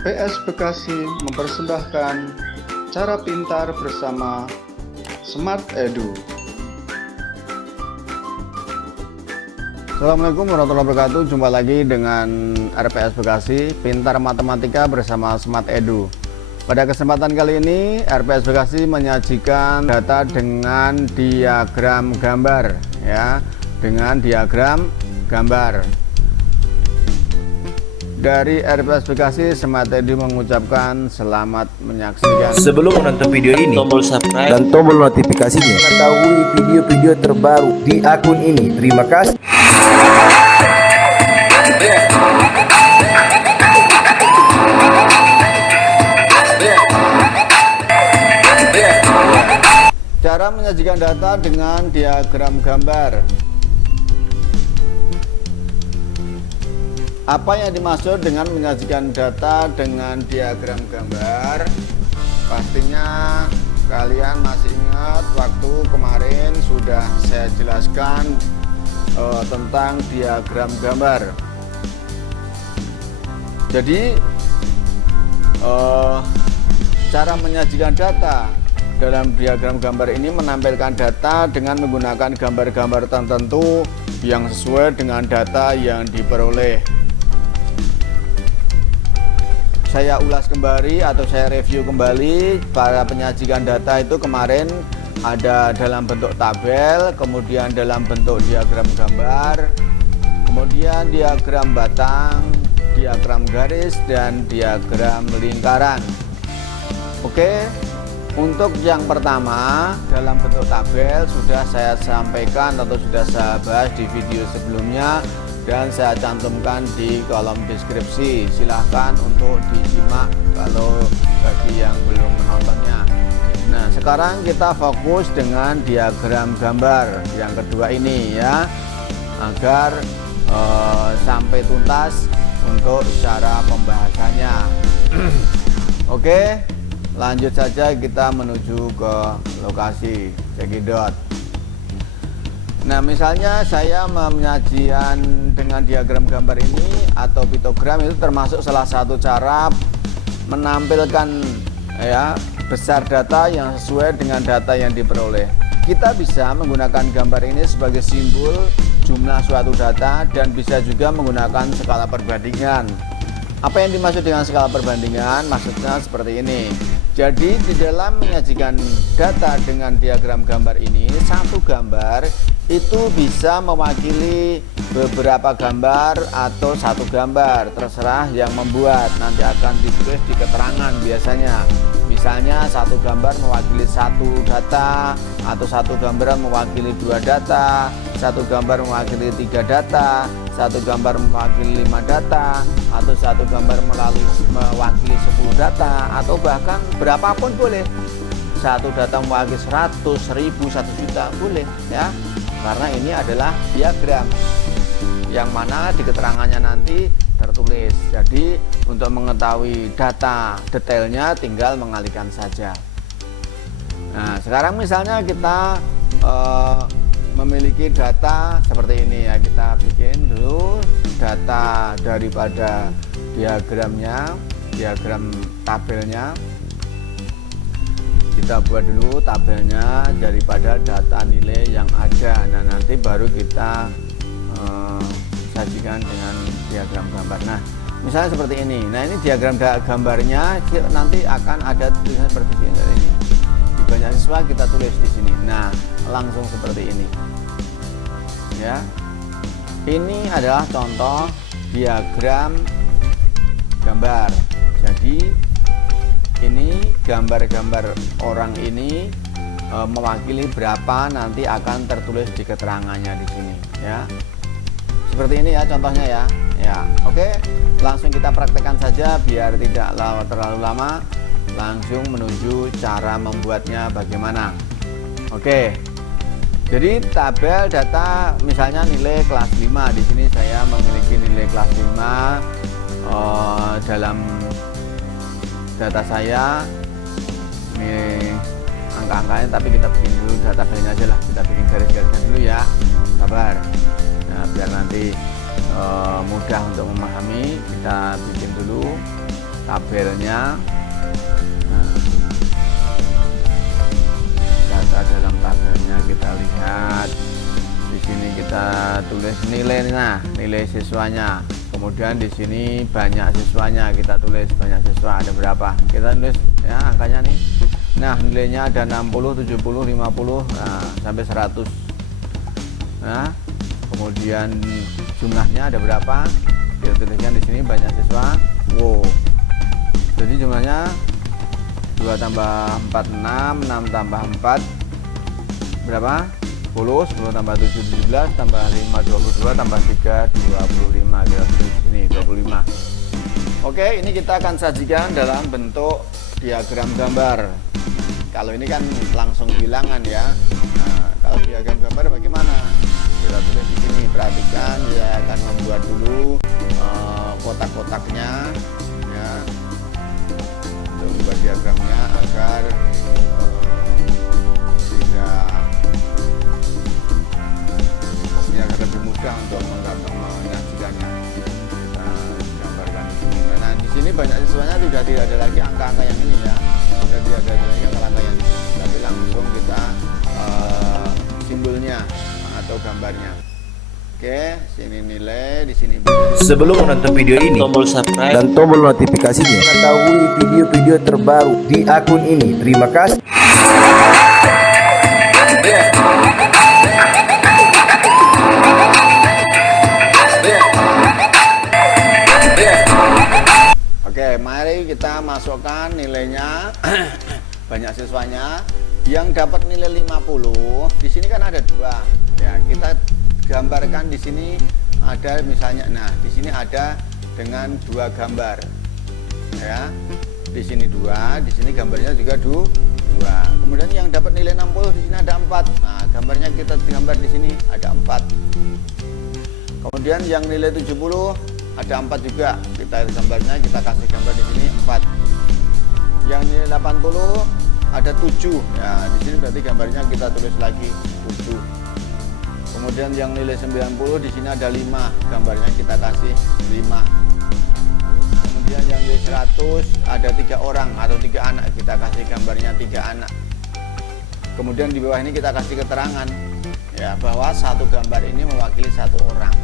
PS Bekasi mempersembahkan Cara Pintar bersama Smart Edu. Assalamualaikum warahmatullahi wabarakatuh. Jumpa lagi dengan RPS Bekasi Pintar Matematika bersama Smart Edu. Pada kesempatan kali ini RPS Bekasi menyajikan data dengan diagram gambar, ya, dengan diagram gambar. Dari RPS Bekasi, Smart Edu mengucapkan selamat menyaksikan. Sebelum menonton video ini, tombol subscribe dan tombol notifikasinya, mengetahui video-video terbaru di akun ini. Terima kasih. Cara menyajikan data dengan diagram gambar. Apa yang dimaksud dengan menyajikan data dengan diagram gambar? Pastinya kalian masih ingat waktu kemarin sudah saya jelaskan tentang diagram gambar. Jadi cara menyajikan data dalam diagram gambar ini menampilkan data dengan menggunakan gambar-gambar tertentu yang sesuai dengan data yang diperoleh. Saya ulas kembali atau saya review kembali. Para penyajikan data itu kemarin ada dalam bentuk tabel, kemudian dalam bentuk diagram gambar, kemudian diagram batang, diagram garis, dan diagram lingkaran. Oke, untuk yang pertama dalam bentuk tabel sudah saya sampaikan atau sudah saya bahas di video sebelumnya dan saya cantumkan di kolom deskripsi. Silahkan untuk disimak kalau bagi yang belum menontonnya. Nah, sekarang kita fokus dengan diagram gambar yang kedua ini, ya, agar sampai tuntas untuk cara pembahasannya. Oke, lanjut saja kita menuju ke lokasi cekidot. Nah, misalnya saya menyajikan dengan diagram gambar ini atau piktogram, itu termasuk salah satu cara menampilkan, ya, besar data yang sesuai dengan data yang diperoleh. Kita bisa menggunakan gambar ini sebagai simbol jumlah suatu data dan bisa juga menggunakan skala perbandingan. Apa yang dimaksud dengan skala perbandingan? Maksudnya seperti ini. Jadi di dalam menyajikan data dengan diagram gambar ini, satu gambar itu bisa mewakili beberapa gambar atau satu gambar, terserah yang membuat. Nanti akan ditulis di keterangan biasanya. Misalnya satu gambar mewakili satu data, atau satu gambar mewakili dua data, satu gambar mewakili tiga data, satu gambar mewakili 5 data, atau satu gambar mewakili 10 data, atau bahkan berapapun boleh. Satu data mewakili 100, 1000, 1 juta boleh, ya. Karena ini adalah diagram yang mana di keterangannya nanti tertulis. Jadi untuk mengetahui data detailnya tinggal mengalihkan saja. Nah, sekarang misalnya kita memiliki data seperti ini, ya. Kita bikin dulu data daripada diagramnya, diagram tabelnya. Kita buat dulu tabelnya daripada data nilai yang ada. Nah, nanti baru kita sajikan dengan diagram gambar. Nah, misalnya seperti ini. Nah, ini diagram gambarnya nanti akan ada tulisan seperti ini. Di banyak siswa kita tulis di sini. Nah, langsung seperti ini, ya. Ini adalah contoh diagram gambar. Jadi ini gambar-gambar orang ini mewakili berapa nanti akan tertulis di keterangannya di sini, ya. Seperti ini, ya, contohnya, ya. Ya, oke. Langsung kita praktekkan saja biar tidak terlalu lama. Langsung menuju cara membuatnya bagaimana. Oke. Jadi tabel data misalnya nilai kelas 5. Di sini saya memiliki nilai kelas 5 dalam data saya. Ini angka-angkanya, tapi kita bikin dulu data tabelnya aja lah. Kita bikin garis-garisnya dulu, ya. Sabar. Nah, biar nanti mudah untuk memahami, kita bikin dulu tabelnya. Nah, data dalam tabelnya kita lihat. Di sini kita tulis nilainya, nilai siswanya. Kemudian di sini banyak siswanya, kita tulis banyak siswa ada berapa. Kita tulis ya angkanya nih. Nah, nilainya ada 60, 70, 50, nah, sampai 100. Nah, kemudian jumlahnya ada berapa? Kita tuliskan di sini banyak siswa. Wow. Jadi jumlahnya 2 tambah 4 6, 6 tambah 4 berapa? 10, 10 tambah 7 17, tambah 5 22, tambah 3 25. Kita tulis di sini 25. Oke, ini kita akan sajikan dalam bentuk diagram gambar. Kalau ini kan langsung bilangan ya. Nah, kalau diagram gambar bagaimana? Kita tulis di sini. Perhatikan, saya akan membuat dulu kotak-kotaknya ya. Untuk membuat diagramnya agar agar lebih mudah untuk menyajikannya. Kita gambarkan di sini. Nah, di sini banyak siswanya tidak ada lagi angka-angka yang ini ya. Sudah tidak ada lagi angka-angka yang ini. Tapi langsung kita simbolnya atau gambarnya. Oke, sini nilai, di sini. Sebelum menonton video ini, tombol subscribe dan tombol notifikasinya. Mengetahui video-video terbaru di akun ini. Terima kasih. Oke, mari kita masukkan nilainya. Banyak siswanya yang dapat nilai 50. Di sini kan ada 2. Ya, kita gambarkan di sini ada misalnya, nah di sini ada dengan 2 gambar. Ya. Di sini 2, di sini gambarnya juga 2. Kemudian yang dapat nilai 60 di sini ada 4. Nah, gambarnya kita gambar di sini ada 4. Kemudian yang nilai 70 ada 4 juga. Kita gambarnya kita kasih gambar di sini 4. Yang nilai 80 ada 7. Ya, di sini berarti gambarnya kita tulis lagi 7. Kemudian yang nilai 90 di sini ada 5. Gambarnya kita kasih 5. Kemudian yang nilai 100 ada 3 orang atau 3 anak. Kita kasih gambarnya 3 anak. Kemudian di bawah ini kita kasih keterangan ya bahwa satu gambar ini mewakili 1 orang.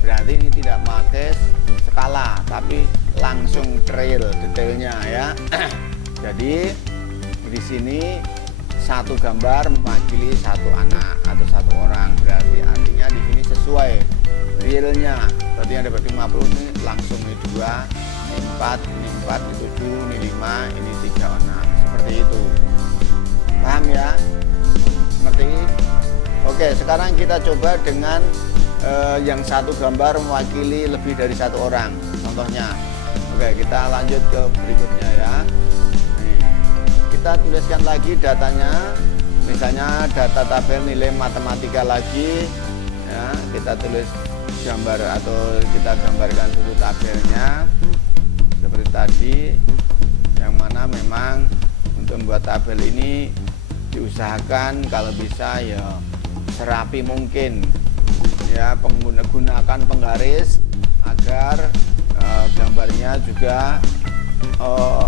Berarti ini tidak pakai skala tapi langsung trail detailnya ya. Jadi di sini satu gambar mewakili 1 anak atau 1 orang. Berarti artinya di sini sesuai realnya. Berarti ada berarti 50 ini langsung ini 2, ini 4, ini 4, ini 7, ini 5, ini 3 anak. Seperti itu. Paham ya? Ngerti? Oke, sekarang kita coba dengan yang satu gambar mewakili lebih dari 1 orang. Contohnya. Oke, kita lanjut ke berikutnya ya. Nih, kita tuliskan lagi datanya. Misalnya data tabel nilai matematika lagi. Ya, kita tulis gambar atau kita gambarkan dulu tabelnya seperti tadi. Yang mana memang untuk membuat tabel ini diusahakan kalau bisa ya serapi mungkin. Ya, gunakan penggaris agar gambarnya juga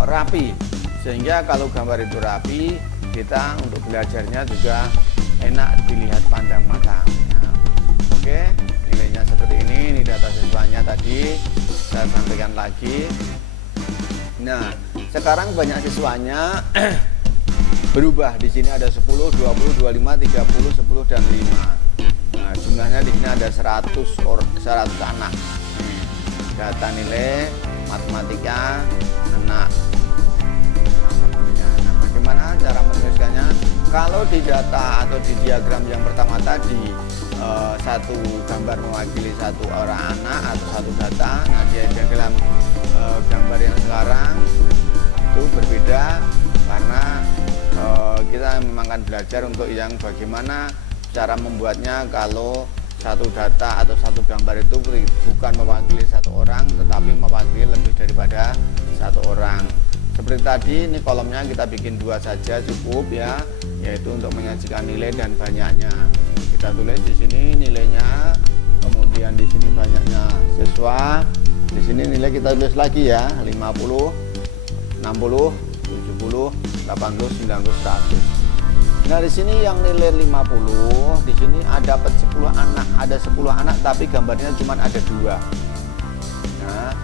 rapi, sehingga kalau gambar itu rapi kita untuk belajarnya juga enak dilihat pandang mata ya. Oke, nilainya seperti ini data siswanya tadi saya sampaikan lagi. Nah, sekarang banyak siswanya berubah. Di sini ada 10, 20, 25, 30, 10 dan 5. Nah, jumlahnya di sini ada 100 anak. Data nilai matematika anak. Nah, bagaimana cara menuliskannya? Kalau di data atau di diagram yang pertama tadi satu gambar mewakili 1 orang anak atau 1 data. Nah, di diagram gambar yang sekarang itu berbeda karena kita memang akan belajar untuk yang bagaimana cara membuatnya kalau satu data atau satu gambar itu bukan mewakili 1 orang tetapi mewakili lebih daripada 1 orang. Seperti tadi ini kolomnya kita bikin 2 saja cukup ya, yaitu untuk menyajikan nilai dan banyaknya. Kita tulis di sini nilainya, kemudian di sini banyaknya siswa, di sini nilai kita tulis lagi ya, 50, 60, 70, 80, 90, 100. Nah, di sini yang nilai 50, di sini ada 10 anak, ada 10 anak tapi gambarnya cuma ada 2. Nah,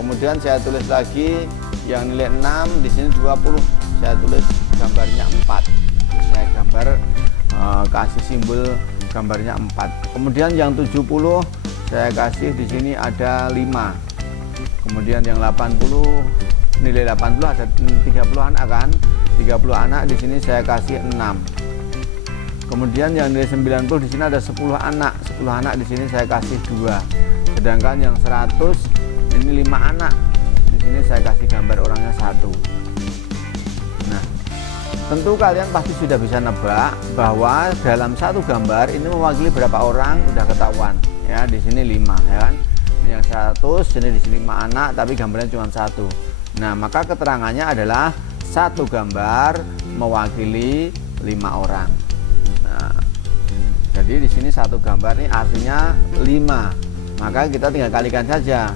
kemudian saya tulis lagi yang nilai 6, di sini 20, saya tulis gambarnya 4. Saya gambar kasih simbol gambarnya 4. Kemudian yang 70 saya kasih di sini ada 5. Kemudian yang 80, nilai 80 ada 30 anak kan? 30 anak di sini saya kasih 6. Kemudian yang nilai 90 di sini ada 10 anak. 10 anak di sini saya kasih 2. Sedangkan yang 100 ini 5 anak. Di sini saya kasih gambar orangnya 1. Nah, tentu kalian pasti sudah bisa nebak bahwa dalam satu gambar ini mewakili berapa orang udah ketahuan. Ya, di sini 5 ya kan. Yang 100 ini di sini 5 anak tapi gambarnya cuma 1. Nah, maka keterangannya adalah satu gambar mewakili 5 orang. Nah, jadi di sini satu gambar ini artinya 5. Maka kita tinggal kalikan saja.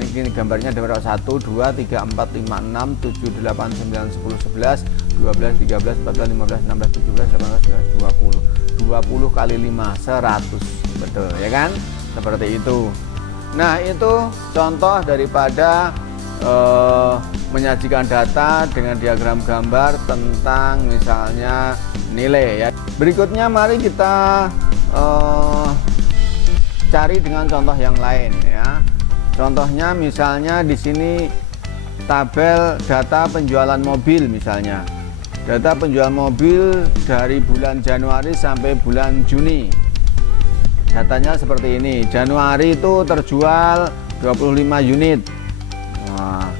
Ini gambarnya ada berapa? 1, 2, 3, 4, 5, 6, 7, 8, 9, 10, 11, 12, 13, 14, 15, 16, 17, 18, 19, 20. 20 kali 5, 100. Betul ya kan? Seperti itu. Nah, itu contoh daripada menyajikan data dengan diagram gambar tentang misalnya nilai ya. Berikutnya mari kita cari dengan contoh yang lain ya. Contohnya misalnya di sini tabel data penjualan mobil misalnya. Data penjualan mobil dari bulan Januari sampai bulan Juni. Datanya seperti ini. Januari itu terjual 25 unit. Nah,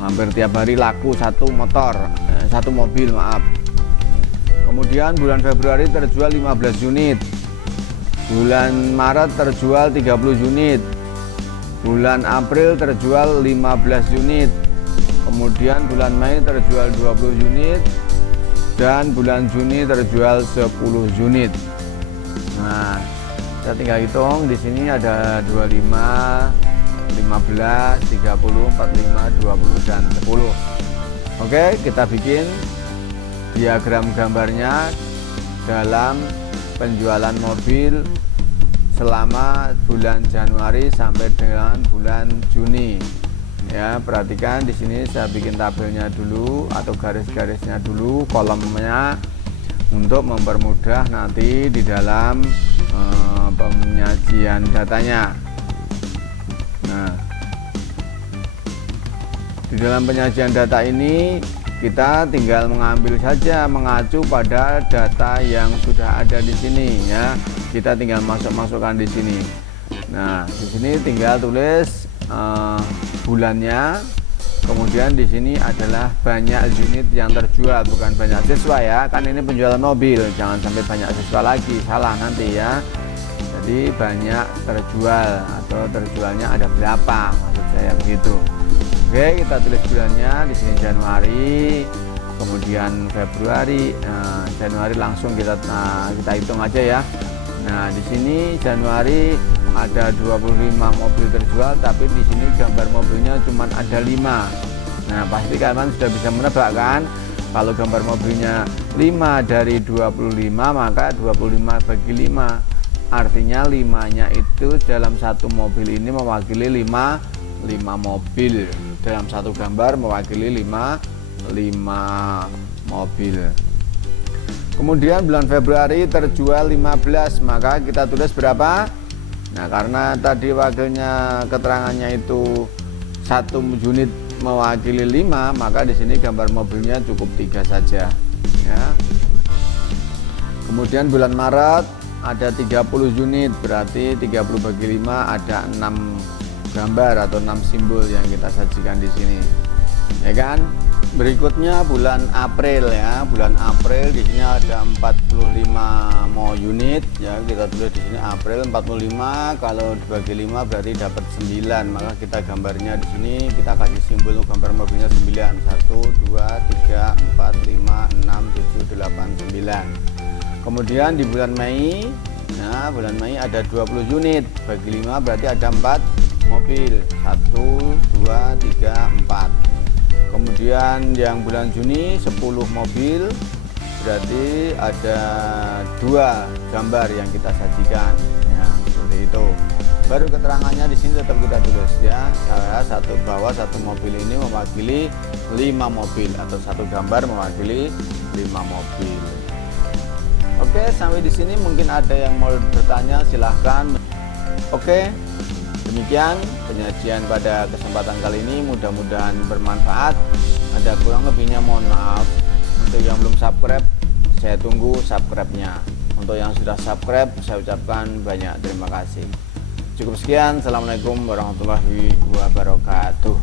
hampir tiap hari laku satu mobil maaf. Kemudian bulan Februari terjual 15 unit. Bulan Maret terjual 30 unit. Bulan April terjual 15 unit. Kemudian bulan Mei terjual 20 unit dan bulan Juni terjual 10 unit. Nah, kita tinggal hitung di sini ada 25, 15, 30, 45, 20 dan 10. Oke, kita bikin diagram gambarnya dalam penjualan mobil selama bulan Januari sampai dengan bulan Juni. Ya, perhatikan di sini saya bikin tabelnya dulu atau garis-garisnya dulu, kolomnya untuk mempermudah nanti di dalam penyajian datanya. Nah, di dalam penyajian data ini kita tinggal mengambil saja mengacu pada data yang sudah ada di sini ya. Kita tinggal masukkan di sini. Nah, di sini tinggal tulis bulannya. Kemudian di sini adalah banyak unit yang terjual, bukan banyak siswa ya. Kan ini penjualan mobil, jangan sampai banyak siswa lagi, salah nanti ya. Jadi banyak terjual atau terjualnya ada berapa, maksud saya begitu. Oke, kita tulis bulannya di sini Januari, kemudian Februari. Nah, Januari langsung kita hitung aja ya. Nah, di sini Januari ada 25 mobil terjual, tapi di sini gambar mobilnya cuma ada 5. Nah, pasti kalian sudah bisa menebak kan? Kalau gambar mobilnya 5 dari 25, maka 25 bagi 5. Artinya 5-nya itu dalam satu mobil ini mewakili 5 mobil. Dalam satu gambar mewakili 5 mobil. Kemudian bulan Februari terjual 15, maka kita tulis berapa? Nah, karena tadi wakilnya keterangannya itu satu unit mewakili 5, maka di sini gambar mobilnya cukup 3 saja ya. Kemudian bulan Maret ada 30 unit, berarti 30 bagi 5 ada 6 gambar atau 6 simbol yang kita sajikan di sini. Ya kan? Berikutnya bulan April ya. Bulan April di sini ada 45 unit ya. Kita tulis di sini April 45, kalau dibagi 5 berarti dapat 9. Maka kita gambarnya di sini kita kasih simbol gambar mobilnya 9. 1 2 3 4 5 6 7 8 9. Kemudian di bulan Mei, nah bulan Mei ada 20 unit, bagi 5 berarti ada mobil, 1, 2, 3, 4. Kemudian yang bulan Juni 10 mobil, berarti ada 2 gambar yang kita sajikan ya, seperti itu. Baru keterangannya di sini tetap kita tulis ya. Satu bahwa satu mobil ini mewakili 5 mobil atau satu gambar mewakili 5 mobil. Oke, sampai di sini mungkin ada yang mau bertanya, silahkan. Oke, demikian penyajian pada kesempatan kali ini, mudah-mudahan bermanfaat. Ada kurang lebihnya mohon maaf. Untuk yang belum subscribe, saya tunggu subscribe-nya. Untuk yang sudah subscribe, saya ucapkan banyak terima kasih. Cukup sekian, assalamualaikum warahmatullahi wabarakatuh.